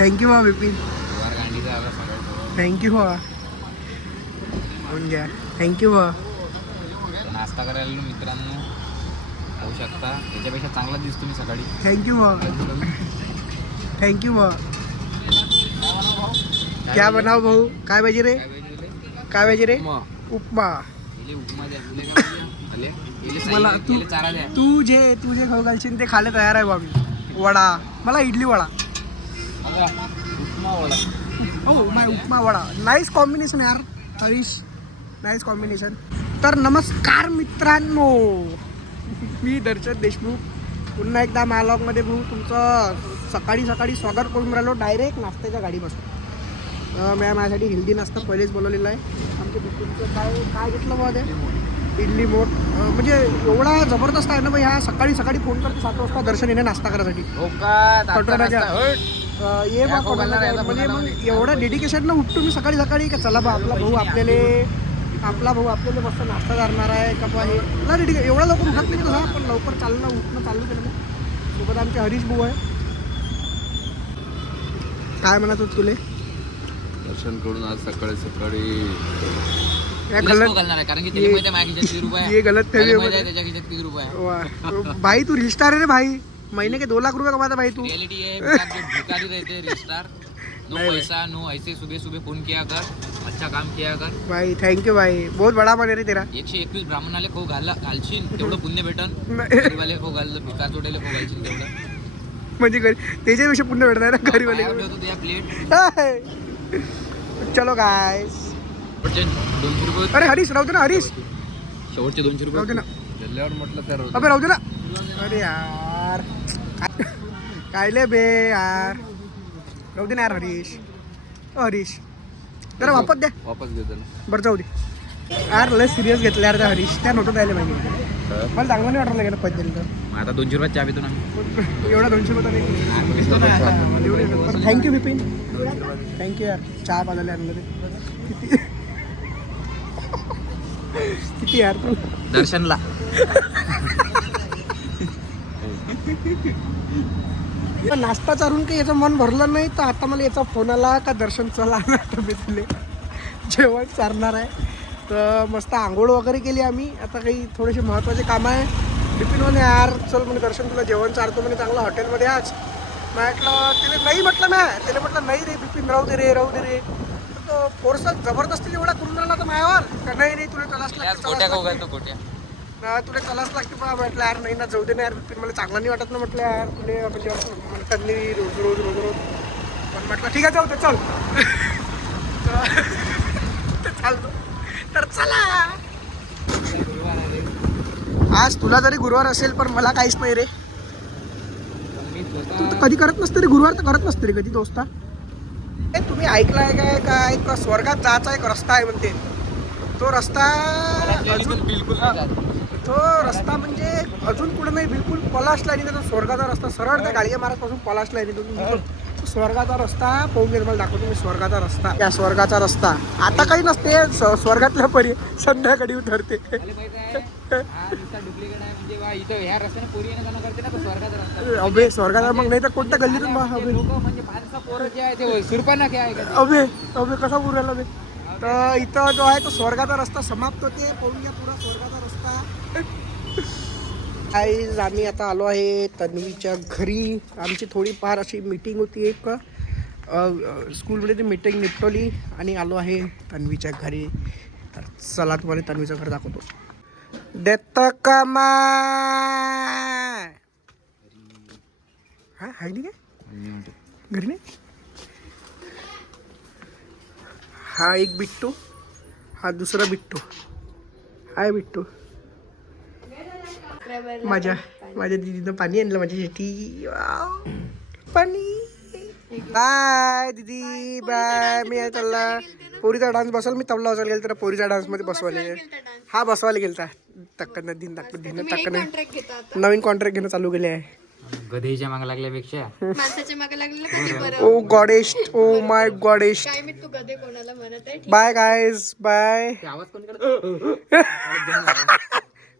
Thank you बा Bipin. Thank you बा. होऊन घ्या. थँक्यू बा. नाश्ता करायला मित्रांनो होऊ शकता. याच्यापेक्षा चांगला दिसतो मी सकाळी. थँक्यू बा. थँक्यू बा. क्या बनाव भाऊ. काय पाहिजे रे. काय पाहिजे रे. उपमा. मला तुझे खाऊ घालशील ते खायला तयार आहे बाबी. वडा. मला इडली वडा. हो माय उपमा वडा. नाईस कॉम्बिनेशन यार हरीश. Nice combination. तर नमस्कार मित्रांनो, मी दर्शन देशमुख पुन्हा एकदा मालॉगमध्ये भाऊ तुमचं सकाळी स्वागत करून राहिलो डायरेक्ट नाश्त्याच्या गाडीपासून. मी माझ्यासाठी हेल्दी नाश्ता पहिलेच बोलवलेला आहे. आमच्या बिस्कुटचं काय घेतलं बघा ते इडली मोठ म्हणजे एवढा जबरदस्त आहे ना भाई. ह्या सकाळी फोन करते 7 वाजता दर्शन येणे नाश्ता करायसाठी. ये मग म्हणजे मग एवढं डेडिकेशन ना उठतो मी सकाळी का चला बा आपला भाऊ आपल्याला मस्त नाश्ता करणार आहे का बा. हे मला डेडिकेशन एवढा लवकर उठत नाही तसा, पण लवकर उठणं चालू केलं मग. सोबत आमचे हरीश भाऊ आहे. काय म्हणत होत तुले. दर्शन करून आज सकाळी ये गलत भाई. तू रिस्टार है रे भाई. महीने के 2 लाख रुपए कमाता भाई तू. रियलिटी है भिखारी रहते रिश्तेदार. नो पैसा नो ऐसे सुबह फोन किया कर. अच्छा काम किया कर भाई. थँक्यू भाई. बहुत बडा मन रे तेरा. 121 ब्राह्मणाले खाऊ घालशील तेवढं पुण्य भेटन. गरीबाले खाऊ घाल भिकार जोड्याला खाऊ घालशील तेवढं म्हणजे त्याच्यापेक्षा पुण्य भेटणार ना गरीबाले. प्लेट. चलो गाइस. 200 रुपये. अरे हरीश राहू दे ना. हरीश शेवटचे 200 रुपये राहू दे ना. जल्ल्यावर म्हटलं तर अबे राहू दे ना. अरे यार काय ले बे यार. राहू दे ना यार हरीश. हरीश जरा वापस द्या. वापस देतो ना. बरं जाऊ दे यार. लय सिरियस घेतलं यार त्या हरीश. त्या नव्हतं द्यायला पाहिजे. मला चांगलं नाही वाटलं गेलं पैसे दिलं तर. आता 200 रुपये चहा पितो ना. एवढा 200 रुपये नाही. थँक्यू बिपिन. थँक्यू यार. चहा पाजायला आणलं किती यार तू दर्शनला. नाश्ता चारून काही याचं मन भरलं नाही तर आता मला याचा फोन आला का दर्शन चला ना तब्येतले जेवण चारणार आहे. तर मस्त आंघोळ वगैरे केली आम्ही. आता काही थोडेसे महत्त्वाचे काम आहे. बिपिन म्हणे यार चल म्हणे दर्शन तुला जेवण चारतो म्हणे चांगलं हॉटेलमध्ये आज. म्हटलं त्याने नाही म्हटलं त्याने म्हटलं नाही रे बिपिन राहू दे रे. तो फोर्स जबरदस्ती एवढा करून राहिला तर मायावर का नाही तुला चलाच लागते तुला चलाच लागते बा. म्हटलं यार नाही ना जाऊ दे ना यार बिपिन मला चांगलं नाही वाटत ना म्हटलं यार तुले म्हणजे म्हणतात नाही रोज. पण म्हटलं ठीक आहे जाऊ दे चल. चालतो तर चला. आज तुला जरी गुरुवार असेल पण मला काहीच नाही रे. तू तर कधी करत नसते रे गुरुवार. तर करत नसते रे कधी दोस्ता. तुम्ही ऐकलाय काय का एक स्वर्गात जायचा एक रस्ता आहे म्हणते. तो रस्ता बिलकुल तो रस्ता म्हणजे अजून कुठं नाही. बिलकुल पलाश लाईन तो स्वर्गाचा रस्ता सरळ त्या गाडगे महाराजपासून पलाश लाईन स्वर्गाचा रस्ता पाहून घे. मला दाखवतो मी स्वर्गाचा रस्ता. त्या स्वर्गाचा रस्ता आता काही नसते. स्वर्गातल्या परी संध्याकाळी ठरते. अबे स्वर्गाचा मग नाही तर कोणत्या गल्लीतून अबे कसा पुरायला अबे. तर इथं जो आहे तो स्वर्गाचा रस्ता समाप्त होते. पाहून घ्या पुरा स्वर्गाचा रस्ता. आम्ही आता आलो आहे तन्वीच्या घरी. आमची थोडीफार अशी मीटिंग होती एक स्कूलमध्ये. ती मीटिंग निपटवली आणि आलो आहे तन्वीच्या घरी. तर चला तुम्हाला तन्वीचं घर दाखवतो. देत कमा हाय नाही काय घरी नाही. हा एक बिट्टू. हा दुसरा बिट्टू. हाय बिट्टू. माझ्या दीदीनं पाणी आणलं माझ्यासाठी. पाणी. बाय दीदी बाय. मी चालला पोरीचा डान्स बसवला. मी तबला वाजवायला गेलो तर पोरीचा डान्समध्ये बसवायला. हा बसवायला गेलता. टक्कन नवीन कॉन्ट्रॅक्ट घेणं चालू केले आहे. गधेच्या मागे लागल्यापेक्षा माणसाच्या मागे लागलेलं कधी बरं. ओ गॉडेश. Oh my गॉडेश. काय मी तू गधे कोणाला म्हणत आहे. Bye guys bye. आवाज कोण करत.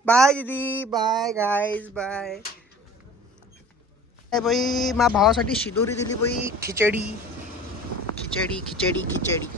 बाय दीदी बाय गाईज बाय. काय बाई मा भावासाठी शिदोरी दिली बाई खिचडी खिचडी खिचडी खिचडी